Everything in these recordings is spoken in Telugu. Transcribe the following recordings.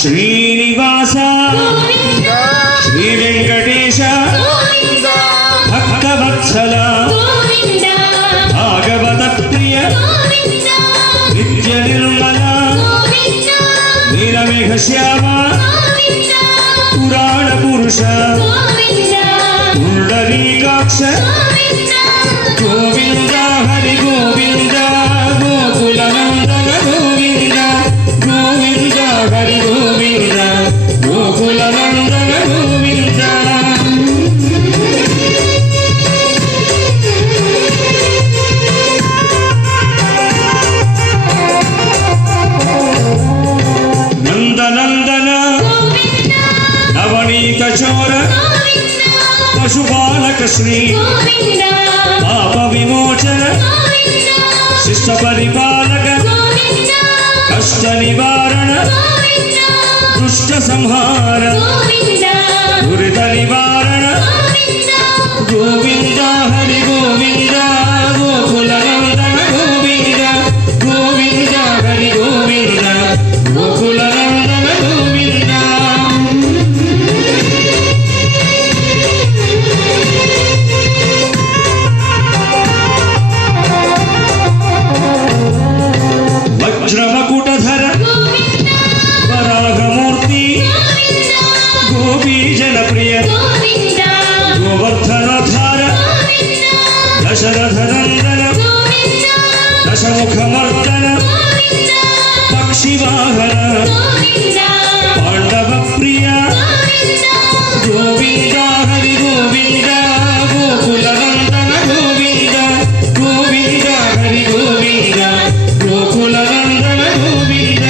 శ్రీనివాస శ్రీ వెంకటేశ భక్తవత్సల భాగవత ప్రియ నిత్య నిర్మల నీలమేఘ శ్యామ పురాణ పురుష పుండరీకాక్ష గోవింద హరి గోవింద గోకుల నందన గోవింద గోవింద హరి గోవింద గోకుల నందన గోవింద. నందనందన నవనీత చోర పశుపాలక శ్రీ పాప విమోచన శిష్ట పరిపాలక కష్ట నివారణ దుష్ట సంహార దురిత నివారణ గోవింద హరి గోవింద గోకుల నందన గోవింద గోవింద హరి గోవింద గోకుల నందన గోవింద. వజ్రమకుటధర వరాహమూర్తి గోపీజన ప్రియ గోవర్ధనధార దశరథనందన దశముఖమర్దన పక్షివాహన పాండవ ప్రియ గోవింద హరి గోవింద గోకుల నందన గోవింద గోవింద హరి గోవింద గోకుల నందన గోవింద.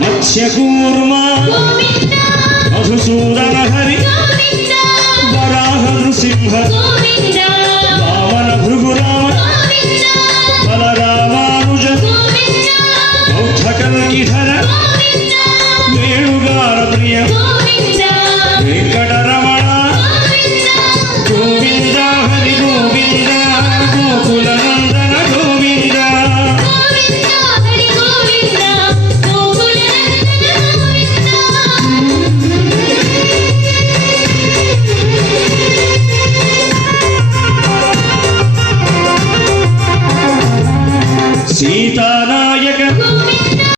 మత్స్యకూర్మ మధుసూదన హరి వరాహ నృసింహ వామన భృగురామ బలరామానుజ బౌద్ధ కల్కిధర